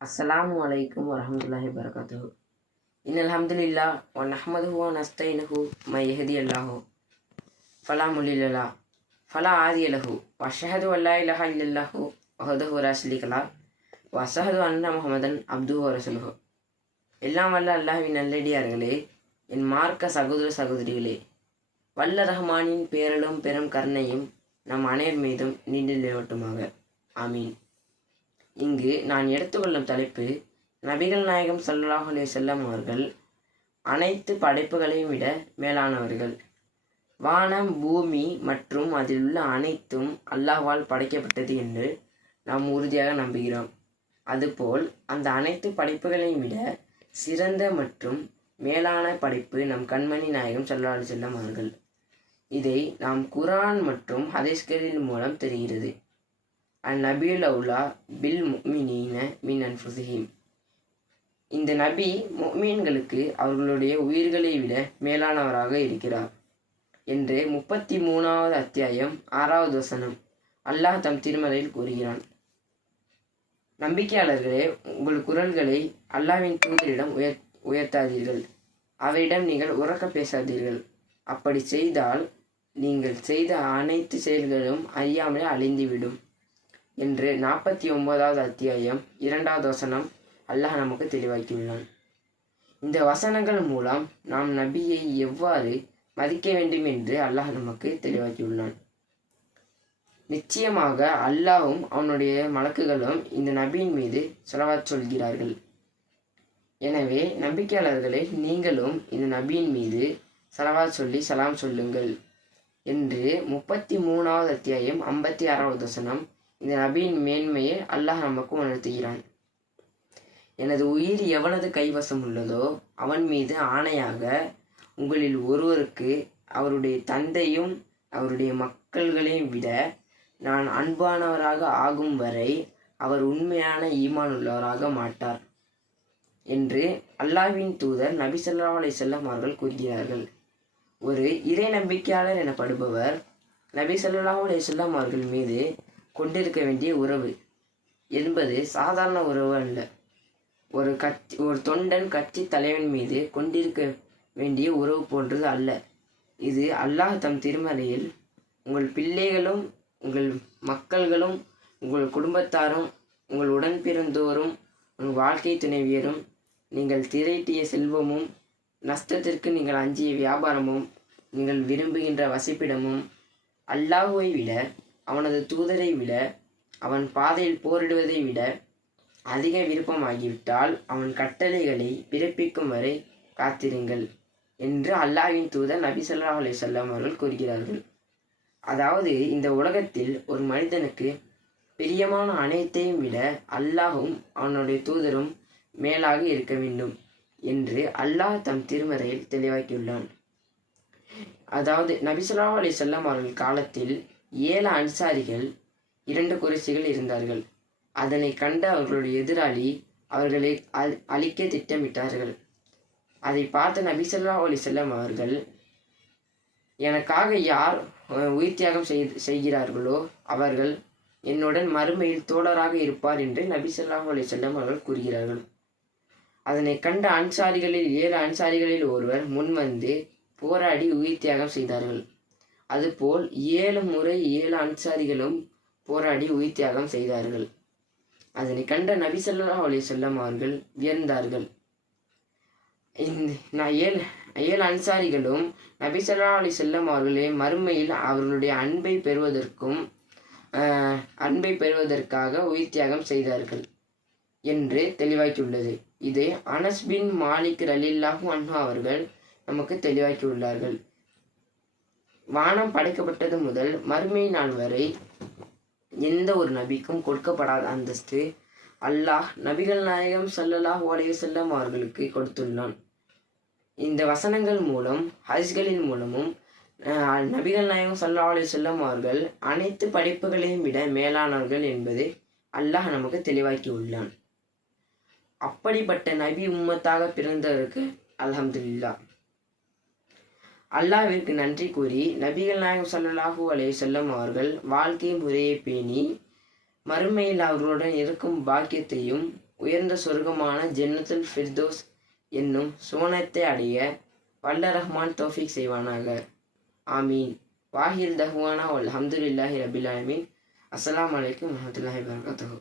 அஸ்ஸலாமு அலைக்கும் வரஹ்மத்துல்லாஹி வரகாத்துஹு இன்னல் ஹம்துலில்லா ஒன் நஹ்மதுஹு வ மை எஹதி அல்லாஹு. ஃபலா முலில்லா ஃபலா ஆதி அலஹு வஷஹது அல்லா இலஹா இல்லல்லாஹு வஹதஹு லா ஷரீக வ அஷ்ஹது அன்ன முகமதன் அப்துஹு வ எல்லாம் வல்ல அல்லாஹின் நல்லடியார்களே என் மார்க்க சகோதர சகோதரிகளே. வல்ல ரஹ்மானின் பேரலும் பெரும் கருணையும் நம் அனைவர் மீதும் நீண்டு நிலவட்டுமாக ஆமீன். இங்கு நான் எடுத்துக்கொள்ளும் தலைப்பு நபிகள் நாயகம் சல்லாஹ் அலி செல்லம் அவர்கள் அனைத்து படைப்புகளையும் விட மேலானவர்கள். வானம் பூமி மற்றும் அதில் உள்ள அனைத்தும் அல்லாஹ்வால் படைக்கப்பட்டது என்று நாம் உறுதியாக நம்புகிறோம். அதுபோல் அந்த அனைத்து படைப்புகளையும் விட சிறந்த மற்றும் மேலான படைப்பு நம் கண்மணி நாயகம் ஸல்லல்லாஹு அலைஹி அவர்கள். இதை நாம் குரான் மற்றும் ஹதீஸ்களின் மூலம் தெரிகிறது. அந்நபியுல் அவுலா பில் முக்மினீன மின் அன்ஃபுசிஹிம் இந்த நபி முக்மீன்களுக்கு அவர்களுடைய உயிர்களை விட மேலானவராக இருக்கிறார் என்று முப்பத்தி மூணாவது அத்தியாயம் ஆறாவது வசனம் அல்லாஹ் தம் திருமலையில் கூறுகிறான். நம்பிக்கையாளர்களே உங்கள் குரல்களை அல்லாஹ்வின் தூதரிடம் உயர் உயர்த்தாதீர்கள். அவரிடம் நீங்கள் உறக்க பேசாதீர்கள். அப்படி செய்தால் நீங்கள் செய்த அனைத்து செயல்களும் அறியாமலே அழிந்துவிடும். என்று நாற்பத்தி ஒன்பதாவது அத்தியாயம் இரண்டாவது வசனம் அல்லாஹ் நமக்கு தெளிவாக்கியுள்ளான். இந்த வசனங்கள் மூலம் நாம் நபியை எவ்வாறு மதிக்க வேண்டும் என்று அல்லாஹ் நமக்கு தெளிவாக்கியுள்ளான். நிச்சயமாக அல்லாவும் அவனுடைய மலக்குகளும் இந்த நபியின் மீது செலவாத் சொல்கிறார்கள். எனவே நம்பிக்கையாளர்களே நீங்களும் இந்த நபியின் மீது செலவாத் சொல்லி சலாம் சொல்லுங்கள். என்று முப்பத்தி மூணாவது அத்தியாயம் ஐம்பத்தி ஆறாவது வசனம். இந்த நபியின் மேன்மையை அல்லாஹ் நமக்கு உணர்த்துகிறான். எனது உயிர் எவனது கைவசம் உள்ளதோ அவன் மீது ஆணையாக உங்களில் ஒருவருக்கு அவருடைய தந்தையும் அவருடைய மக்கள்களையும் விட நான் அன்பானவராக ஆகும் வரை அவர் உண்மையான ஈமான் உள்ளவராக மாட்டார் என்று அல்லாஹ்வின் தூதர் நபி ஸல்லல்லாஹு அலைஹி அவர்கள் கூறுகிறார்கள். ஒரு இறை நம்பிக்கையாளர் எனப்படுபவர் நபி ஸல்லல்லாஹு அலைஹி அவர்கள் மீது கொண்டிருக்க வேண்டிய உறவு என்பது சாதாரண உறவு அல்ல. ஒரு கட்சி ஒரு தொண்டன் கட்சி தலைவன் மீது கொண்டிருக்க வேண்டிய உறவு போன்றது அல்ல. இது அல்லாஹ் தம் திருமறையில் உங்கள் பிள்ளைகளும் உங்கள் மக்கள்களும் உங்கள் குடும்பத்தாரும் உங்கள் உடன் பிறந்தோரும் உங்கள் வாழ்க்கை துணைவியரும் நீங்கள் திரட்டிய செல்வமும் நஷ்டத்திற்கு நீங்கள் அஞ்சிய வியாபாரமும் நீங்கள் விரும்புகின்ற வசிப்பிடமும் அல்லாஹுவை விட அவனது தூதரை விட அவன் பாதையில் போரிடுவதை விட அதிக விருப்பமாகிவிட்டால் அவன் கட்டளைகளை பிறப்பிக்கும் வரை காத்திருங்கள் என்று அல்லாஹின் தூதர் நபி சொல்லா அலி சொல்லம் அவர்கள் கூறுகிறார்கள். அதாவது இந்த உலகத்தில் ஒரு மனிதனுக்கு பிரியமான அனைத்தையும் விட அல்லாஹும் அவனுடைய தூதரும் மேலாக இருக்க வேண்டும். என்று அல்லாஹ் தம் திருமறையில் தெளிவாக்கியுள்ளான். அதாவது நபி அலி செல்லம் அவர்கள் காலத்தில் ஏழு அன்சாரிகள் இரண்டு குறைசிகள் இருந்தார்கள். அதனை கண்ட அவர்களுடைய எதிராளி அவர்களை அழிக்க திட்டமிட்டார்கள். அதை பார்த்த நபிசல்லா அலி செல்லம் அவர்கள் எனக்காக யார் உயிர் தியாகம் செய்- செய்கிறார்களோ அவர்கள் என்னுடன் மறுமையில் தோழராக இருப்பார் என்று நபி அலி செல்லம் அவர்கள் கூறுகிறார்கள். அதனை கண்ட அன்சாரிகளில் ஏழு அன்சாரிகளில் ஒருவர் முன்வந்து போராடி உயிர் தியாகம் செய்தார்கள். அதுபோல் ஏழு முறை ஏழு அன்சாரிகளும் போராடி உயிர் தியாகம் செய்தார்கள். அதனை கண்ட நபி சொல்லா அலி செல்லம் அவர்கள் வியந்தார்கள். இந்த நான் ஏழு ஏழு அன்சாரிகளும் நபி சொல்லா அலி செல்லம் அவர்களே மறுமையில் அவர்களுடைய அன்பை பெறுவதற்கும் அன்பை பெறுவதற்காக உயிர் தியாகம் செய்தார்கள் என்று தெளிவாக்கியுள்ளது இது அனஸ் பின் மாலிக் ரலில்லாஹு அன்ஹா அவர்கள் நமக்கு தெளிவாக்கியுள்ளார்கள் வானம் படைக்கப்பட்டது முதல் மறுமை நாள் வரை எந்த ஒரு நபிக்கும் கொடுக்கப்படாத அந்தஸ்து அல்லாஹ் நபிகள் நாயகம் சல்லல்லாஹ் ஓடைய செல்லம் அவர்களுக்கு கொடுத்துள்ளான். இந்த வசனங்கள் மூலம் ஹஜ்களின் மூலமும் நபிகள் நாயகம் சல்லா அலி செல்லம் அவர்கள் அனைத்து படைப்புகளையும் விட மேலானவர்கள் என்பது அல்லாஹ் நமக்கு தெளிவாக்கி உள்ளான். அப்படிப்பட்ட நபி உம்மத்தாக பிறந்தவருக்கு அலமதுல்லா அல்லாவிற்கு நன்றி கூறி நபிகள் நாயகம் ஸல்லல்லாஹு அலே செல்லம் அவர்கள் வாழ்க்கை முறையை பேணி மறுமையில் அவர்களுடன் இருக்கும் பாக்கியத்தையும் உயர்ந்த சொர்க்கமான ஜென்னத்துல் ஃபிர்தோஸ் என்னும் சுவனத்தை அடைய வல்ல ரஹ்மான் தோஃபிக் செய்வானாக. ஆமீன். வாஹிர் தஹ்வானா அல்ஹம்துலில்லாஹி ரபில் ஆமீன் அஸ்லாம் அலைக்கும் வரமத்துல்லாஹி வபரகாத்துஹு.